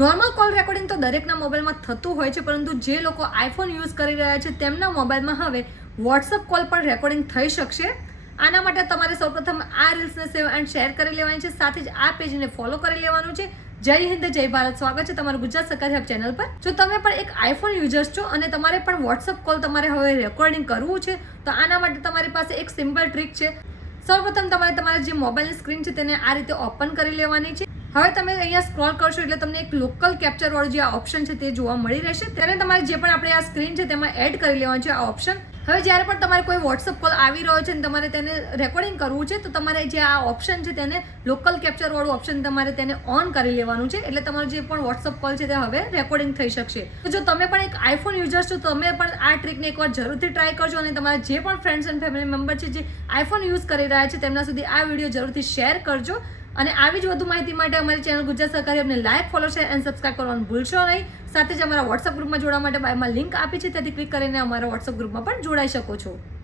Normal call recording તો દરેકના મોબાઈલમાં થતું હોય છે, પરંતુ જે લોકો આઈફોન યુઝ કરી રહ્યા છે તેમના મોબાઈલમાં હવે વોટ્સઅપ કોલ પણ રેકોર્ડિંગ થઈ શકશે. આના માટે તમારે સૌપ્રથમ આ રીલ્સને સેવ એન્ડ શેર કરી લેવાની છે, સાથે જ આ પેજને ફોલો કરી લેવાનું છે. જય હિન્દ, જય ભારત. સ્વાગત છે તમારું ગુજરાત સરકારી હબ ચેનલ પર. જો તમે પણ એક આઈફોન યુઝર્સ છો અને તમારે પણ વોટ્સઅપ કોલ તમારે હવે રેકોર્ડિંગ કરવું છે, તો આના માટે તમારી પાસે એક સિમ્પલ ટ્રીક છે. સૌપ્રથમ તમારે તમારા જે મોબાઈલની સ્ક્રીન છે તેને આ રીતે ઓપન કરી લેવાની છે. હવે તમે અહીંયા સ્ક્રોલ કરશો એટલે તમને એક લોકલ કેપ્ચર વાળું જે આ ઓપ્શન છે તે જોવા મળી રહેશે. ત્યારે તમારે જે પણ આપણે આ સ્ક્રીન છે તેમાં એડ કરી લેવાનું છે આ ઓપ્શન. હવે જ્યારે પણ તમારે કોઈ વોટ્સઅપ કોલ આવી રહ્યો છે અને તમારે તેને રેકોર્ડિંગ કરવું છે, તો તમારે જે આ ઓપ્શન છે તેને લોકલ કેપ્ચર વાળું ઓપ્શન તમારે તેને ઓન કરી લેવાનું છે. એટલે તમારો જે પણ વોટ્સઅપ કોલ છે તે હવે રેકોર્ડિંગ થઈ શકશે. તો જો તમે પણ એક આઈફોન યુઝર છો, તમે પણ આ ટ્રીકને એકવાર જરૂરથી ટ્રાય કરજો અને તમારા જે પણ ફ્રેન્ડ્સ એન્ડ ફેમિલી મેમ્બર છે જે આઈફોન યુઝ કરી રહ્યા છે તેમના સુધી આ વિડીયો જરૂરથી શેર કરજો. અને આવી જ વધુ માહિતી માટે અમારી ચેનલ ગુજરાત સરકારી હબને like, follow, share and subscribe કરવાનું ભૂલશો નહીં. સાથે જ અમારા વોટ્સઅપ ગ્રુપમાં જોડાવા માટે બાયમાં લિંક આપી છે, ત્યાંથી ક્લિક કરીને અમારા વોટ્સઅપ ગ્રુપમાં પણ જોડાઈ શકો છો.